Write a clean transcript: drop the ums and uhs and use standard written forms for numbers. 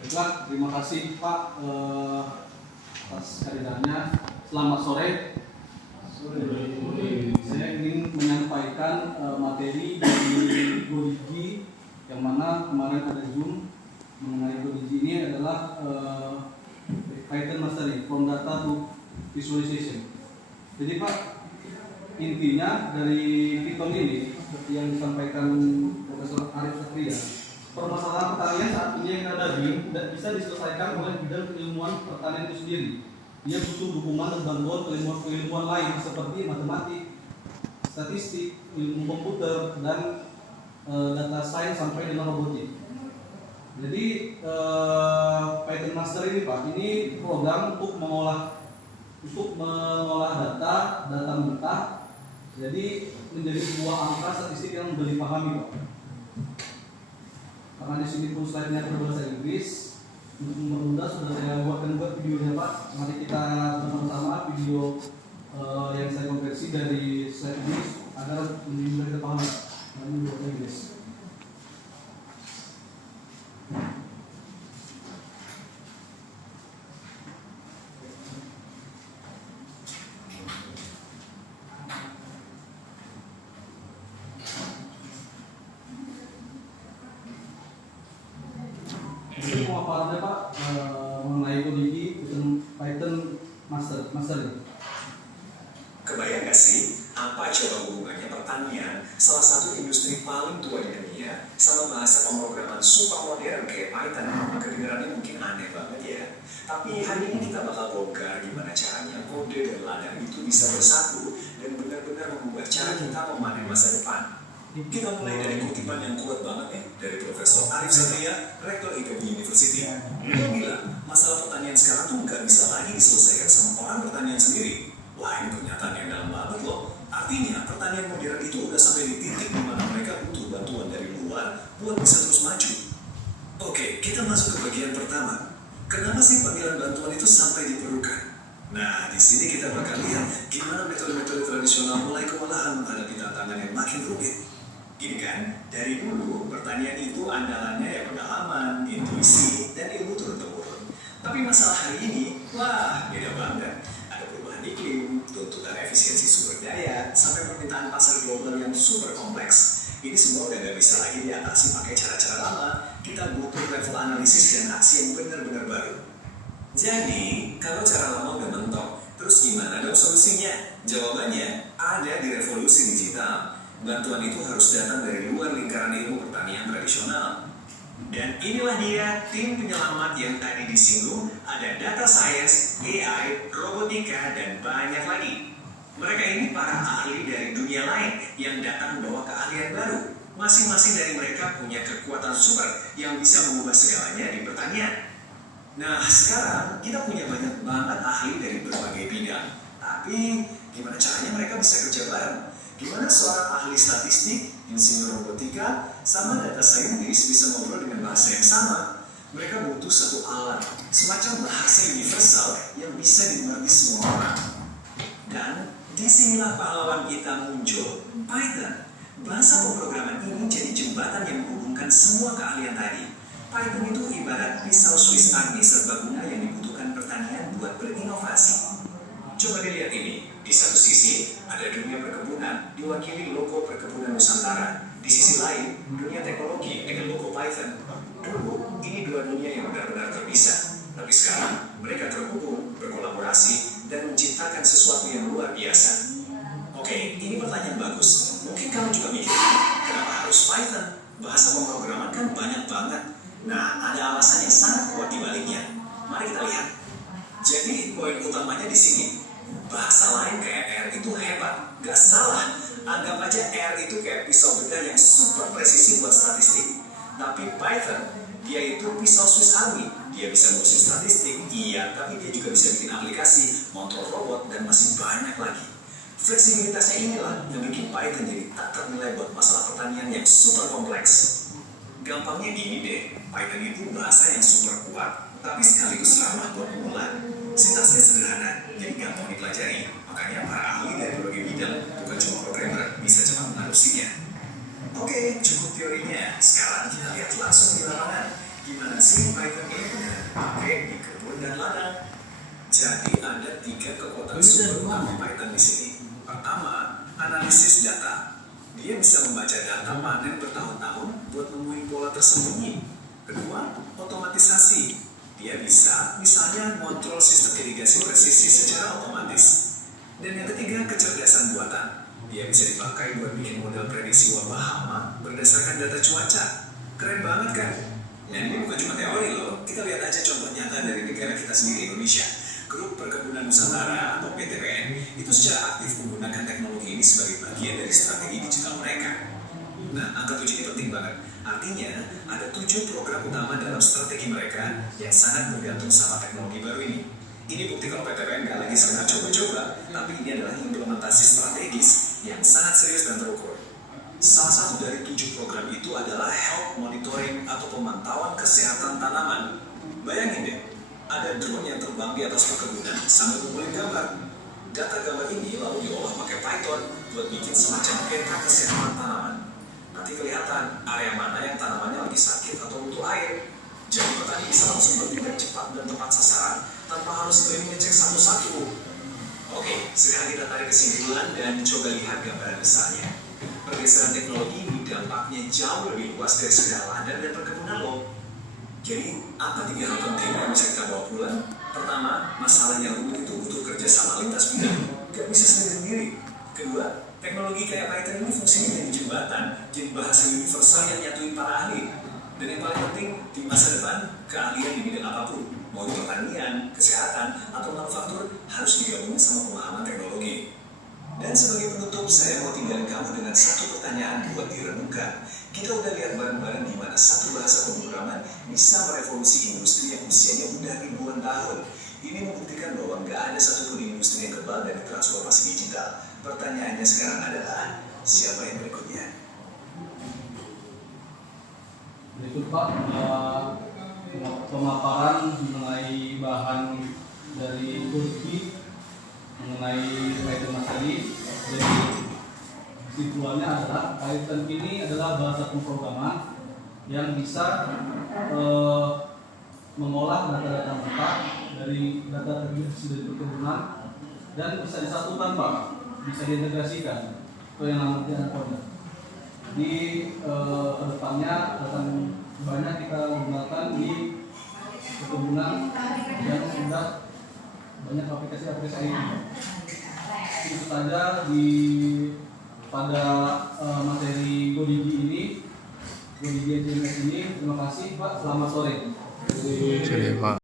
Baiklah, terima kasih Pak atas kehadirannya. Selamat sore. Saya ingin menyampaikan materi dari GoDigi yang mana kemarin ada Zoom mengenai GoDigi ini adalah Python Mastering from Data to Visualization. Jadi Pak, intinya dari Python ini seperti yang disampaikan Profesor Arif Satria, permasalahan pertanian saat ini yang ada tidak bisa diselesaikan oleh bidang keilmuan pertanian itu sendiri. Dia butuh dukungan dan bantuan keilmuan lain seperti matematik, statistik, ilmu komputer, dan data science sampai dengan robotik. Jadi Python Master ini Pak, ini program untuk mengolah data mentah, jadi menjadi sebuah angka statistik yang mudah dipahami Pak. Karena di sini pun slide-nya berbahasa Inggris, untuk mempermudah sudah saya buatkan videonya Pak. Mari kita bersama-sama video yang saya konversi dari slide Inggris agar lebih mudah kita pahami. Lalu bahasa Inggris. Ini pemaparannya Pak mengenai GoDigi Python Master. Kebayang gak sih apa coba hubungannya pertanian, salah satu industri paling tua di dunia, sama bahasa pemrograman super modern kayak Python? Kedengarannya mungkin aneh banget ya. Tapi hari ini kita bakal bongkar gimana caranya kode dan ladang itu bisa bersatu dan benar-benar mengubah cara kita memanen masa depan. Kita mulai dari kutipan yang kuat banget nih dari Profesor Arif Satria, Rektor IPB University. Dia bilang masalah pertanian sekarang tuh nggak bisa lagi diselesaikan sama orang pertanian sendiri. Wah, ini pernyataan yang dalam banget loh. Artinya pertanian modern itu udah sampai di titik di mana mereka butuh bantuan dari luar buat bisa terus maju. Oke, kita masuk ke bagian pertama. Kenapa sih panggilan bantuan itu sampai diperlukan? Nah, di sini kita bakal lihat gimana metode-metode tradisional mulai kewalahan menghadapi tantangan yang makin rumit. Gini kan, dari dulu pertanian itu andalannya ya pengalaman, intuisi, dan ilmu turun-temurun. Tapi masalah hari ini, wah beda banget. Ada perubahan iklim, tuntutan efisiensi sumber daya, sampai permintaan pasar global yang super kompleks. Ini semua udah gak bisa lagi diatasi pakai cara-cara lama. Kita butuh level analisis dan aksi yang benar-benar baru. Jadi, kalau cara lama udah mentok, terus gimana dong solusinya? Jawabannya ada di revolusi digital. Bantuan itu harus datang dari luar lingkaran ilmu pertanian tradisional. Dan inilah dia tim penyelamat yang tadi disinggung, ada data science, AI, robotika, dan banyak lagi. Mereka ini para ahli dari dunia lain yang datang membawa keahlian baru. Masing-masing dari mereka punya kekuatan super yang bisa mengubah segalanya di pertanian. Nah, sekarang kita punya banyak banget ahli dari berbagai bidang. Tapi, gimana caranya mereka bisa kerja bareng? Gimana seorang ahli statistik, insinyur robotika, sama data scientist bisa ngobrol dengan bahasa yang sama? Mereka butuh satu alat, semacam bahasa universal yang bisa dimengerti semua orang. Dan disinilah pahlawan kita muncul, Python. Bahasa pemrograman ini jadi jembatan yang menghubungkan semua keahlian tadi. Python itu ibarat pisau Swiss Army serbaguna yang dibutuhkan pertanian buat berinovasi. Coba dilihat ini. Di satu sisi, ada dunia perkebunan, diwakili logo Perkebunan Nusantara. Di sisi lain, dunia teknologi dengan logo Python. Dulu, ini dua dunia yang benar-benar terpisah. Tapi sekarang, mereka terhubung, berkolaborasi, dan menciptakan sesuatu yang luar biasa. Oke, ini pertanyaan bagus. Mungkin kamu juga mikir, kenapa harus Python? Bahasa pemrograman kan banyak banget. Nah, ada alasan yang sangat kuat di baliknya. Mari kita lihat. Jadi, poin utamanya di sini. Bahasa lain kayak R itu hebat, gak salah. Anggap aja R itu kayak pisau bedah yang super presisi buat statistik. Tapi Python, dia itu pisau Swiss Army. Dia bisa ngurusin statistik, iya, tapi dia juga bisa bikin aplikasi, motor robot, dan masih banyak lagi. Fleksibilitasnya inilah yang bikin Python jadi tak ternilai buat masalah pertanian yang super kompleks. Gampangnya gini deh, Python itu bahasa yang super kuat, tapi sekaligus ramah buat pemula. Sintaksnya sederhana, jadi gampang dipelajari. Makanya para ahli dari berbagai bidang, bukan cuma programmer, bisa cepat mengadopsinya. Oke, cukup teorinya. Sekarang kita lihat langsung di lapangan. Gimana sih Python ini kepake di kebun dan ladang. Jadi ada 3 kekuatan super utama Python di sini. Pertama, analisis data. Dia bisa membaca data panen bertahun-tahun buat nemuin pola tersembunyi. Kedua, otomatisasi. Dia bisa misalnya mengontrol sistem irigasi presisi secara otomatis. Dan yang ketiga, kecerdasan buatan. Dia bisa dipakai buat bikin model prediksi wabah hama berdasarkan data cuaca. Keren banget kan? Dan ini bukan cuma teori loh, kita lihat aja contoh nyata dari negara kita sendiri, Indonesia. Grup Perkebunan Nusantara atau PTPN itu secara aktif menggunakan teknologi ini sebagai bagian dari strategi digital mereka. Nah, angka 7 ini penting banget. Artinya, ada 7 program utama dalam strategi mereka yang sangat bergantung sama teknologi baru ini. Ini bukti kalau PTPN nggak lagi sekedar coba-coba, tapi ini adalah implementasi strategis yang sangat serius dan terukur. Salah satu dari 7 program itu adalah health monitoring atau pemantauan kesehatan tanaman. Bayangin deh, ada drone yang terbang di atas perkebunan sambil ngumpulin gambar. Data gambar ini lalu diolah pakai Python buat bikin semacam peta kesehatan tanaman. Nanti kelihatan area mana yang tanamannya lagi sakit atau butuh air. Jadi petani bisa langsung bertindak cepat dan tepat sasaran tanpa harus keliling ngecek satu-satu. Oke, sekarang kita tarik kesimpulan dan coba lihat gambaran besarnya. Pergeseran teknologi ini dampaknya jauh lebih luas dari sekedar ladang dan perkebunan loh. Jadi, apa 3 hal penting yang bisa kita bawa pulang? Pertama, masalah yang rumit itu butuh kerjasama lintas bidang. Gak bisa sendiri-sendiri. Kedua, teknologi kayak Python ini fungsinya jadi jembatan, jadi bahasa universal yang nyatuin para ahli. Dan yang paling penting, di masa depan, keahlian di bidang apapun, mau di pertanian, kesehatan, atau manufaktur, harus digabungin sama pemahaman teknologi. Dan sebagai penutup, saya mau tinggalin kamu dengan satu pertanyaan buat direnungkan. Kita udah lihat bareng-bareng di mana satu bahasa pemrograman bisa merevolusi industri yang usianya udah ribuan tahun. Ini membuktikan bahwa nggak ada satupun industri yang kebal dari transformasi digital. Pertanyaannya sekarang adalah, siapa yang berikutnya? Berikut Pak, pemaparan mengenai bahan dari Turki mengenai Python materi. Jadi kesimpulannya adalah Python ini adalah bahasa pemrograman yang bisa mengolah data-data mentah dari data terdeteksi dari perkebunan dan bisa disatukan Pak, bisa diintegrasikan ke yang namanya encoder. Di kedepannya akan banyak kita gunakan di perkebunan yang sudah banyak aplikasi-aplikasi ini. Itu saja pada materi GoDigi ini, GoDigi HMS ini. Terima kasih Pak, selamat sore. Sore Pak.